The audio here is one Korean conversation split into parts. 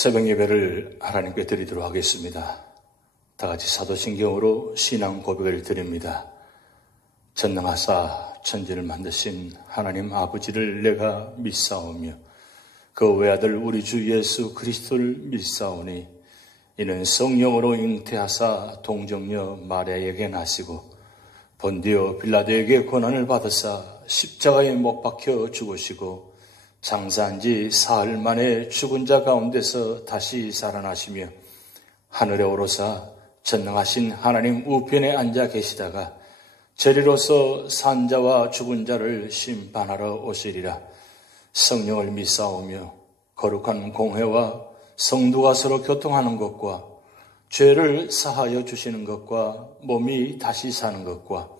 새벽 예배를 하나님께 드리도록 하겠습니다. 다 같이 사도신경으로 신앙 고백을 드립니다. 전능하사 천지를 만드신 하나님 아버지를 내가 믿사오며 그 외아들 우리 주 예수 그리스도를 믿사오니 이는 성령으로 잉태하사 동정녀 마리아에게 나시고 본디오 빌라도에게 고난을 받으사 십자가에 못 박혀 죽으시고 장사한 지 사흘 만에 죽은 자 가운데서 다시 살아나시며 하늘에 오르사 전능하신 하나님 우편에 앉아 계시다가 저리로서 산 자와 죽은 자를 심판하러 오시리라. 성령을 믿사오며 거룩한 공회와 성도가 서로 교통하는 것과 죄를 사하여 주시는 것과 몸이 다시 사는 것과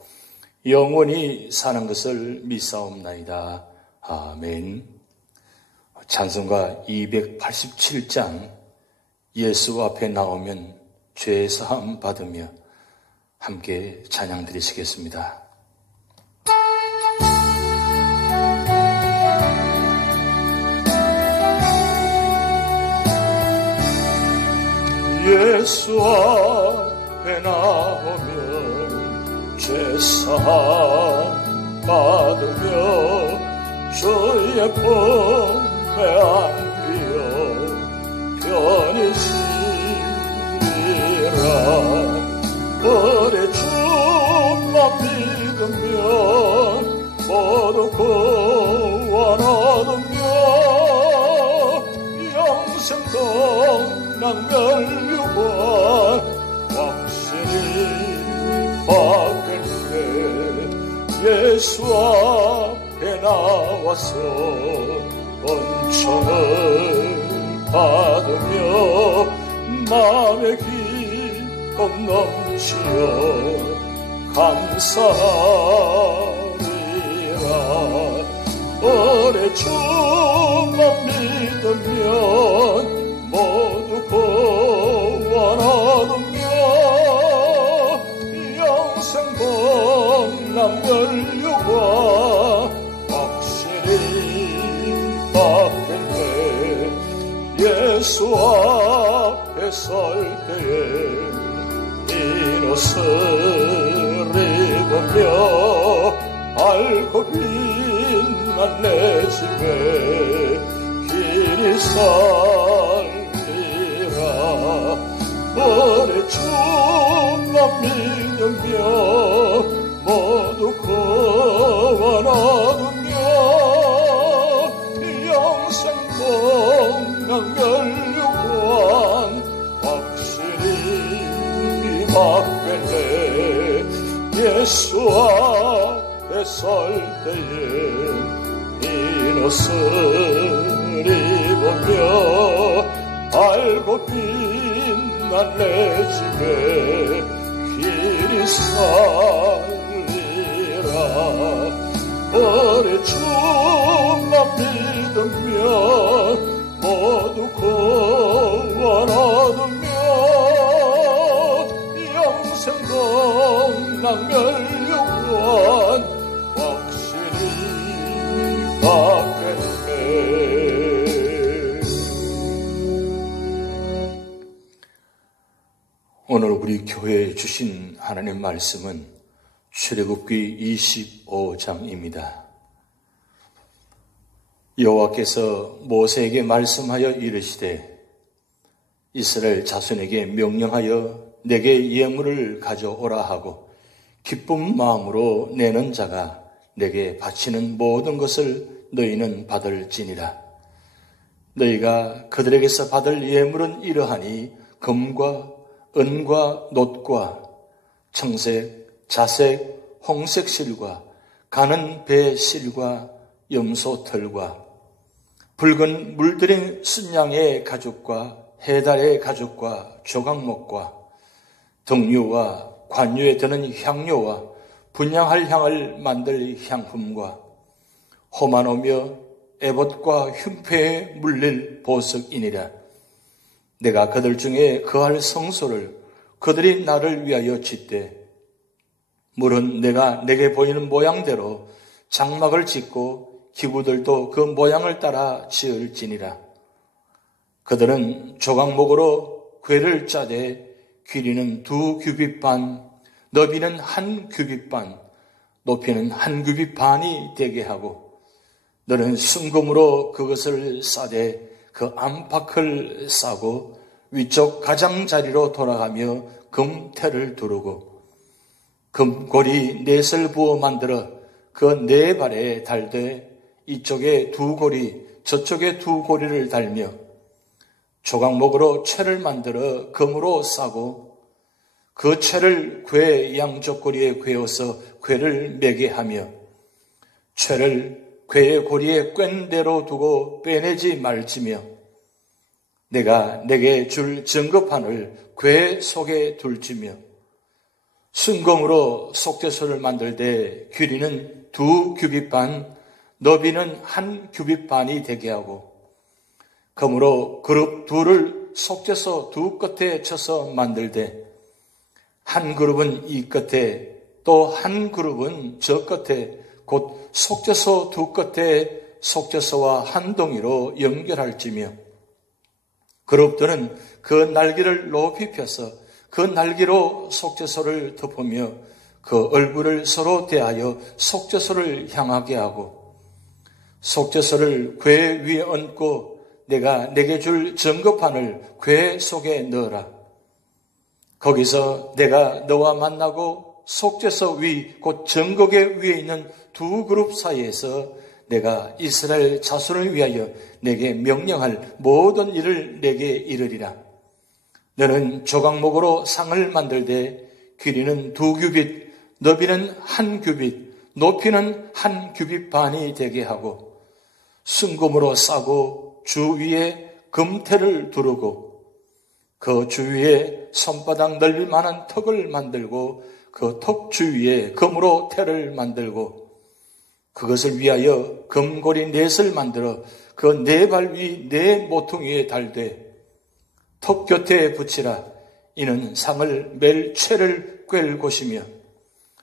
영원히 사는 것을 믿사옵나이다. 아멘. 찬송가 287장 예수 앞에 나오면 죄 사함 받으며 함께 찬양 드리시겠습니다. 예수 앞에 나오면 죄 사함 받으며 주의 품에 안기어 편히 쉬리라. 우리 주만 믿으면 모두 구원하며 영생도 낭멸유관 확실히 받겠네. 예수 앞에 나와서 은총을 받으며 마음의 기쁨 넘치어 감사하리라. 오래 주만 믿으면 모두 구원하며 영생복 남멸유관 받겠네. 예수 앞에 설 때에 흰옷을 입으며 밝고 빛난 내 집에 길이 살리라. 우리 주만 믿으며 모두 구원하며 영생복 낭멸유관 확실히 받겠네. 예수 앞에 설 때에 흰옷을 입으며 밝고 빛난 내 집에 길이 살리라. 우리 주만 믿으며 모두 구원하며 영생복 낭멸유관 확실히 받겠네. 오늘 우리 교회에 주신 하나님 말씀은 출애굽기 25장입니다. 여호와께서 모세에게 말씀하여 이르시되 이스라엘 자손에게 명령하여 내게 예물을 가져오라 하고 기쁜 마음으로 내는 자가 내게 바치는 모든 것을 너희는 받을지니라. 너희가 그들에게서 받을 예물은 이러하니 금과 은과 놋과 청색, 자색, 홍색 실과 가는 배 실과 염소 털과 붉은 물들인 순양의 가죽과 해달의 가죽과 조각목과 등유와 관유에 드는 향료와 분향할 향을 만들 향품과 호마노며 에봇과 흉패에 물릴 보석이니라. 내가 그들 중에 거할 성소를 그들이 나를 위하여 짓되 물은 내가 내게 보이는 모양대로 장막을 짓고 기구들도 그 모양을 따라 지을지니라. 그들은 조각목으로 궤를 짜되 길이는 2규빗 반, 너비는 1규빗 반, 높이는 1규빗 반이 되게 하고 너는 순금으로 그것을 싸되 그 안팎을 싸고 위쪽 가장자리로 돌아가며 금테를 두르고 금고리 넷을 부어 만들어 그 네 발에 달되 이쪽에 2고리 저쪽에 2고리를 달며 조각목으로 채를 만들어 금으로 싸고 그 채를 궤 양쪽 고리에 꿰어서 궤를 매게 하며 채를 궤의 고리에 꿰는 대로 두고 빼내지 말지며 내가 내게 줄 증거판을 궤 속에 둘지며 순금으로 속죄소를 만들되 길이는 2규빗 반, 너비는 1규빗 반이 되게 하고 금으로 그룹 둘을 속죄소 두 끝에 쳐서 만들되 한 그룹은 이 끝에 또 한 그룹은 저 끝에 곧 속죄소 두 끝에 속죄소와 한 동이로 연결할지며 그룹들은 그 날개를 높이 펴서 그 날개로 속죄소를 덮으며 그 얼굴을 서로 대하여 속죄소를 향하게 하고 속죄소를 궤 위에 얹고 내가 내게 줄 증거판을 궤 속에 넣어라. 거기서 내가 너와 만나고 속죄소 위 곧 증거궤 위에 있는 두 그룹 사이에서 내가 이스라엘 자손을 위하여 내게 명령할 모든 일을 내게 이르리라. 너는 조각목으로 상을 만들되 길이는 2규빗, 너비는 1규빗, 높이는 1규빗 반이 되게 하고 순금으로 싸고 주 위에 금테를 두르고 그 주위에 손바닥 넓이만한 턱을 만들고 그 턱 주위에 금으로 테를 만들고 그것을 위하여 금고리 넷을 만들어 그 네 발 위 네 모퉁이에 달되 턱 곁에 붙이라. 이는 상을 멜 채를 꿰을 곳이며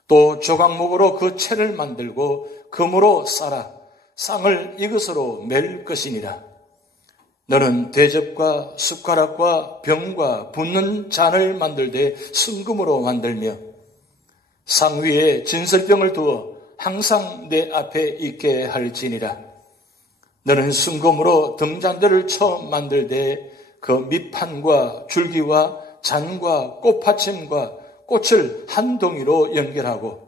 또 조각목으로 그 채를 만들고 금으로 싸라. 상을 이것으로 멜 것이니라. 너는 대접과 숟가락과 병과 붓는 잔을 만들되 순금으로 만들며 상 위에 진설병을 두어 항상 내 앞에 있게 할지니라. 너는 순금으로 등잔대를 쳐 만들되 그 밑판과 줄기와 잔과 꽃받침과 꽃을 한 동이로 연결하고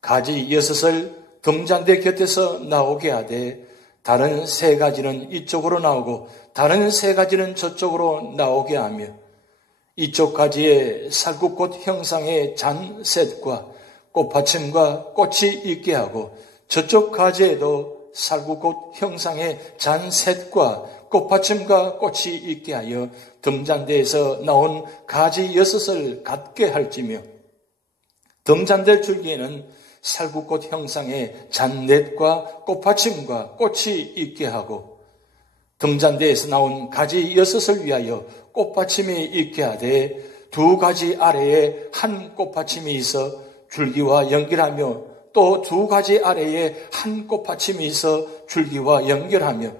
가지 6을 등잔대 곁에서 나오게 하되 다른 3가지는 이쪽으로 나오고 다른 3가지는 저쪽으로 나오게 하며 이쪽 가지에 살구꽃 형상의 잔셋과 꽃받침과 꽃이 있게 하고 저쪽 가지에도 살구꽃 형상의 잔셋과 꽃받침과 꽃이 있게 하여 등잔대에서 나온 가지 6을 갖게 할지며 등잔대 줄기에는 살구꽃 형상의 잔넷과 꽃받침과 꽃이 있게 하고 등잔대에서 나온 가지 6을 위하여 꽃받침이 있게 하되 2가지 아래에 한 꽃받침이 있어 줄기와 연결하며 또 2가지 아래에 한 꽃받침이 있어 줄기와 연결하며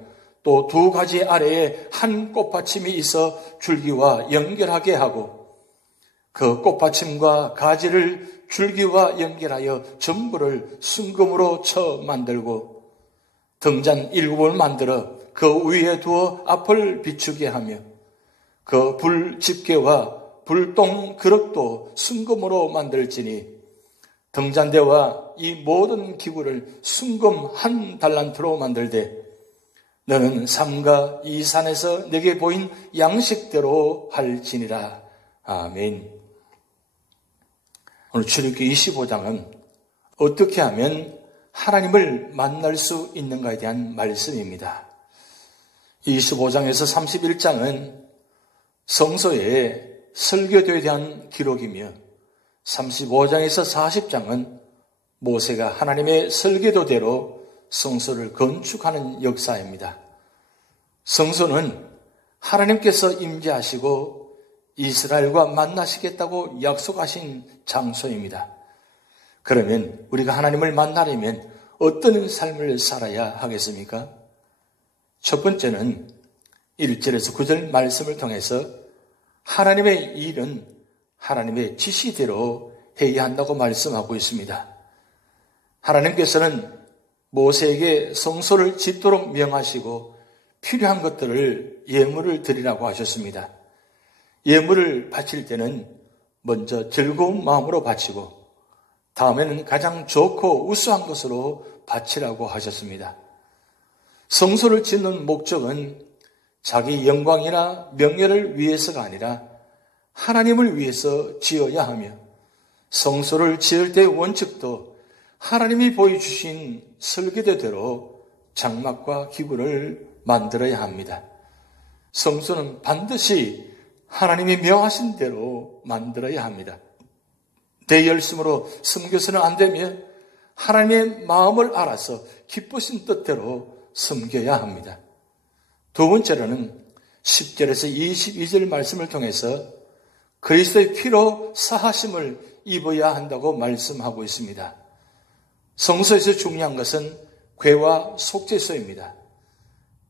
또 2가지 아래에 한 꽃받침이 있어 줄기와 연결하게 하고 그 꽃받침과 가지를 줄기와 연결하여 전부를 순금으로 쳐 만들고 등잔 7을 만들어 그 위에 두어 앞을 비추게 하며 그 불 집게와 불똥 그릇도 순금으로 만들지니 등잔대와 이 모든 기구를 순금 1달란트로 만들되 너는 삼가 이 산에서 내게 보인 양식대로 할지니라. 아멘. 오늘 출애굽기 25장은 어떻게 하면 하나님을 만날 수 있는가에 대한 말씀입니다. 25장에서 31장은 성소의 설교도에 대한 기록이며 35장에서 40장은 모세가 하나님의 설계도대로 성소를 건축하는 역사입니다. 성소는 하나님께서 임재하시고 이스라엘과 만나시겠다고 약속하신 장소입니다. 그러면 우리가 하나님을 만나려면 어떤 삶을 살아야 하겠습니까? 첫 번째는 1절에서 9절 말씀을 통해서 하나님의 일은 하나님의 지시대로 해야 한다고 말씀하고 있습니다. 하나님께서는 모세에게 성소를 짓도록 명하시고 필요한 것들을 예물을 드리라고 하셨습니다. 예물을 바칠 때는 먼저 즐거운 마음으로 바치고 다음에는 가장 좋고 우수한 것으로 바치라고 하셨습니다. 성소를 짓는 목적은 자기 영광이나 명예를 위해서가 아니라 하나님을 위해서 지어야 하며 성소를 지을 때의 원칙도 하나님이 보여주신 설계대로 장막과 기구를 만들어야 합니다. 성소는 반드시 하나님이 명하신 대로 만들어야 합니다. 대열심으로 섬겨서는 안 되며 하나님의 마음을 알아서 기쁘신 뜻대로 섬겨야 합니다. 두 번째로는 10절에서 22절 말씀을 통해서 그리스도의 피로 사하심을 입어야 한다고 말씀하고 있습니다. 성소에서 중요한 것은 궤와 속죄소입니다.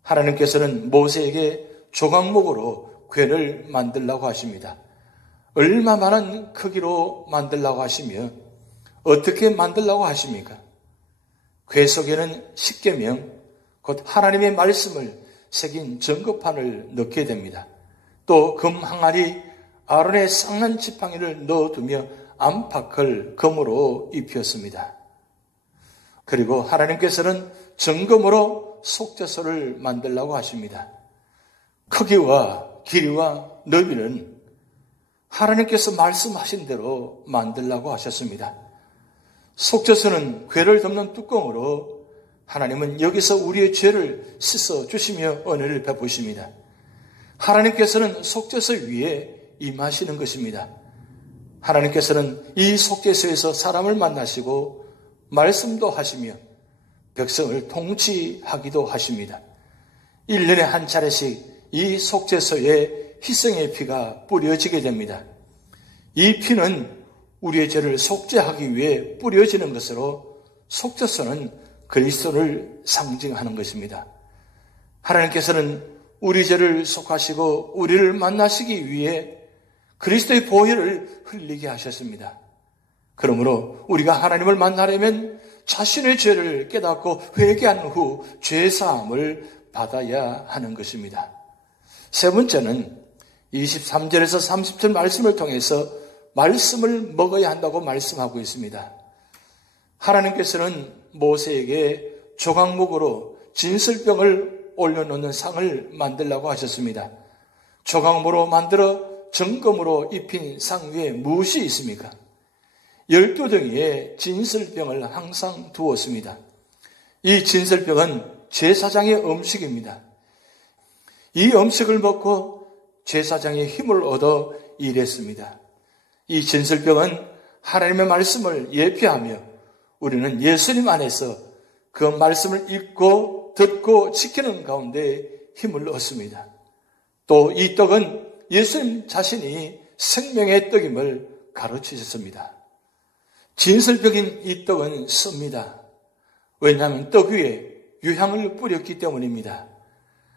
하나님께서는 모세에게 조각목으로 궤를 만들라고 하십니다. 얼마만한 크기로 만들라고 하시며 어떻게 만들라고 하십니까? 궤 속에는 십계명, 곧 하나님의 말씀을 새긴 증거판을 넣게 됩니다. 또 금 항아리, 아론의 쌍난 지팡이를 넣어두며 안팎을 금으로 입혔습니다. 그리고 하나님께서는 정금으로 속죄소를 만들라고 하십니다. 크기와 길이와 너비는 하나님께서 말씀하신 대로 만들라고 하셨습니다. 속죄소는 궤를 덮는 뚜껑으로 하나님은 여기서 우리의 죄를 씻어 주시며 은혜를 베푸십니다. 하나님께서는 속죄소 위에 임하시는 것입니다. 하나님께서는 이 속죄소에서 사람을 만나시고 말씀도 하시며 백성을 통치하기도 하십니다. 1년에 한 차례씩 이 속죄소에 희생의 피가 뿌려지게 됩니다. 이 피는 우리의 죄를 속죄하기 위해 뿌려지는 것으로 속죄소는 그리스도를 상징하는 것입니다. 하나님께서는 우리 죄를 속하시고 우리를 만나시기 위해 그리스도의 보혈을 흘리게 하셨습니다. 그러므로 우리가 하나님을 만나려면 자신의 죄를 깨닫고 회개한 후 죄사함을 받아야 하는 것입니다. 세 번째는 23절에서 30절 말씀을 통해서 말씀을 먹어야 한다고 말씀하고 있습니다. 하나님께서는 모세에게 조각목으로 진설병을 올려놓는 상을 만들라고 하셨습니다. 조각목으로 만들어 정금으로 입힌 상 위에 무엇이 있습니까? 12덩이의 진설병을 항상 두었습니다. 이 진설병은 제사장의 음식입니다. 이 음식을 먹고 제사장의 힘을 얻어 일했습니다. 이 진설병은 하나님의 말씀을 예표하며 우리는 예수님 안에서 그 말씀을 읽고 듣고 지키는 가운데 힘을 얻습니다. 또 이 떡은 예수님 자신이 생명의 떡임을 가르치셨습니다. 진설병인 이 떡은 씁니다. 왜냐하면 떡 위에 유향을 뿌렸기 때문입니다.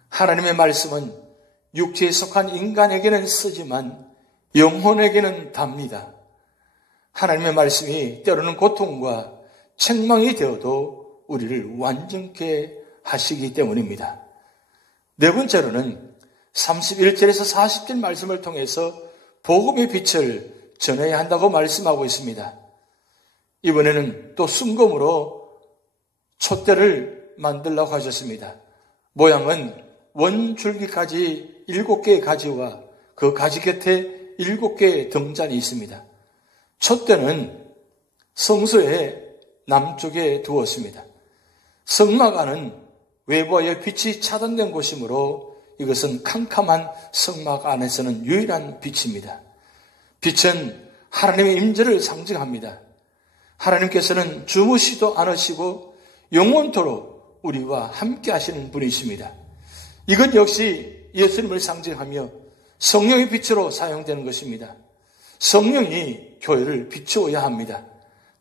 하나님의 말씀은 육체에 속한 인간에게는 쓰지만 영혼에게는 답니다. 하나님의 말씀이 때로는 고통과 책망이 되어도 우리를 완전케 하시기 때문입니다. 네 번째로는 31절에서 40절 말씀을 통해서 복음의 빛을 전해야 한다고 말씀하고 있습니다. 이번에는 또 순금으로 촛대를 만들라고 하셨습니다. 모양은 원줄기까지 7개의 가지와 그 가지 곁에 7개의 등잔이 있습니다. 촛대는 성소의 남쪽에 두었습니다. 성막 안은 외부와의 빛이 차단된 곳이므로 이것은 캄캄한 성막 안에서는 유일한 빛입니다. 빛은 하나님의 임재를 상징합니다. 하나님께서는 주무시도 않으시고 영원토록 우리와 함께 하시는 분이십니다. 이것 역시 예수님을 상징하며 성령의 빛으로 사용되는 것입니다. 성령이 교회를 비추어야 합니다.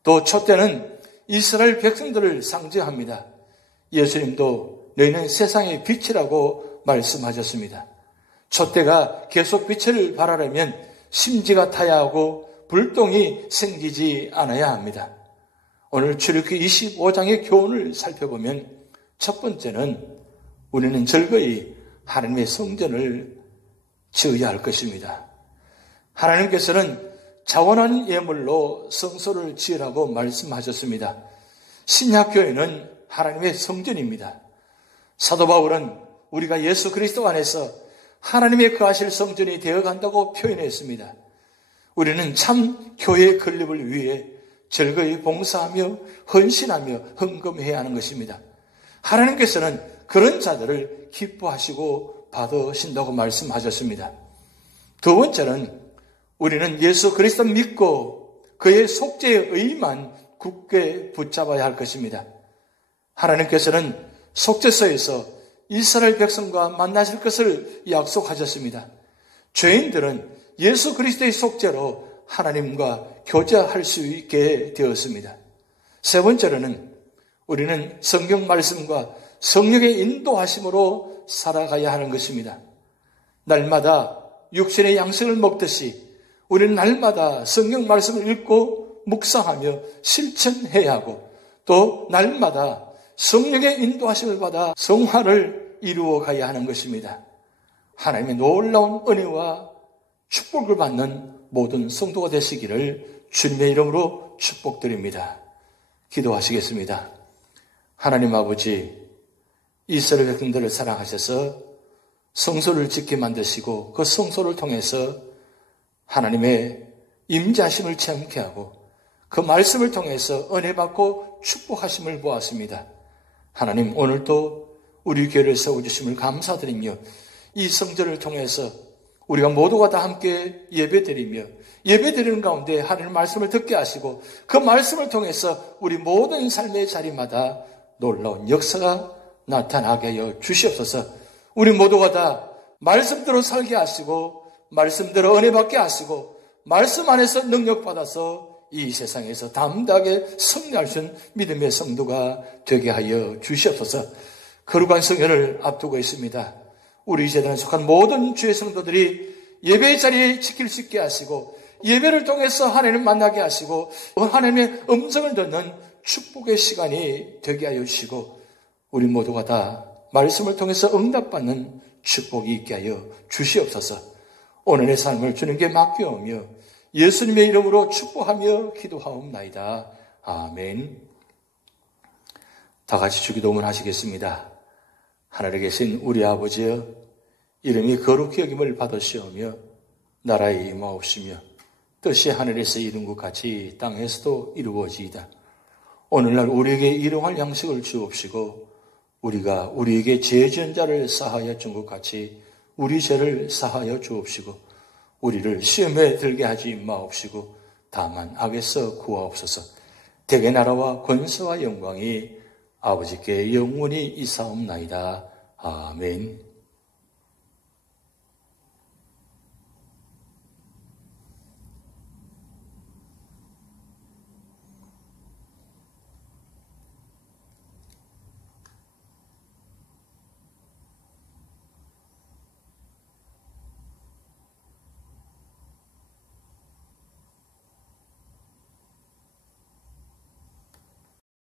또 촛대는 이스라엘 백성들을 상징합니다. 예수님도 너희는 세상의 빛이라고 말씀하셨습니다. 촛대가 계속 빛을 발하려면 심지가 타야 하고 불똥이 생기지 않아야 합니다. 오늘 출애굽기 25장의 교훈을 살펴보면 첫 번째는 우리는 즐거이 하나님의 성전을 지어야 할 것입니다. 하나님께서는 자원한 예물로 성소를 지으라고 말씀하셨습니다. 신약교회는 하나님의 성전입니다. 사도 바울은 우리가 예수 그리스도 안에서 하나님의 거하실 성전이 되어간다고 표현했습니다. 우리는 참 교회의 건립을 위해 즐거이 봉사하며 헌신하며 헌금해야 하는 것입니다. 하나님께서는 그런 자들을 기뻐하시고 받으신다고 말씀하셨습니다. 두 번째는 우리는 예수 그리스도 믿고 그의 속죄의 의만 굳게 붙잡아야 할 것입니다. 하나님께서는 속죄서에서 이스라엘 백성과 만나실 것을 약속하셨습니다. 죄인들은 예수 그리스도의 속죄로 하나님과 교제할 수 있게 되었습니다. 세 번째로는 우리는 성경 말씀과 성령의 인도하심으로 살아가야 하는 것입니다. 날마다 육신의 양식을 먹듯이 우리는 날마다 성경 말씀을 읽고 묵상하며 실천해야 하고 또 날마다 성령의 인도하심을 받아 성화를 이루어 가야 하는 것입니다. 하나님의 놀라운 은혜와 축복을 받는 모든 성도가 되시기를 주님의 이름으로 축복드립니다. 기도하시겠습니다. 하나님 아버지, 이스라엘 백성들을 사랑하셔서 성소를 짓게 만드시고 그 성소를 통해서 하나님의 임재하심을 체험케 하고 그 말씀을 통해서 은혜 받고 축복하심을 보았습니다. 하나님, 오늘도 우리 교회를 세워주심을 감사드리며 이 성전을 통해서 우리가 모두가 다 함께 예배드리며 예배드리는 가운데 하나님의 말씀을 듣게 하시고 그 말씀을 통해서 우리 모든 삶의 자리마다 놀라운 역사가 나타나게 하여 주시옵소서. 우리 모두가 다 말씀대로 살게 하시고 말씀대로 은혜 받게 하시고 말씀 안에서 능력받아서 이 세상에서 담대하게 승리할 수 있는 믿음의 성도가 되게 하여 주시옵소서. 거룩한 성전을 앞두고 있습니다. 우리 세대에 속한 모든 주의 성도들이 예배의 자리에 지킬 수 있게 하시고 예배를 통해서 하나님을 만나게 하시고 하나님의 음성을 듣는 축복의 시간이 되게 하여 주시고 우리 모두가 다 말씀을 통해서 응답받는 축복이 있게 하여 주시옵소서. 오늘의 삶을 주님께 맡겨오며 예수님의 이름으로 축복하며 기도하옵나이다. 아멘. 다 같이 주기도문 하시겠습니다. 하늘에 계신 우리 아버지여, 이름이 거룩히 여김을 받으시오며 나라에 임하옵시며 뜻이 하늘에서 이룬 것 같이 땅에서도 이루어지이다. 오늘날 우리에게 일용할 양식을 주옵시고 우리가 우리에게 죄 지은 자를 사하여 준 것 같이 우리 죄를 사하여 주옵시고 우리를 시험에 들게 하지 마옵시고 다만 악에서 구하옵소서. 대개 나라와 권세와 영광이 아버지께 영원히 이사옵나이다. 아멘.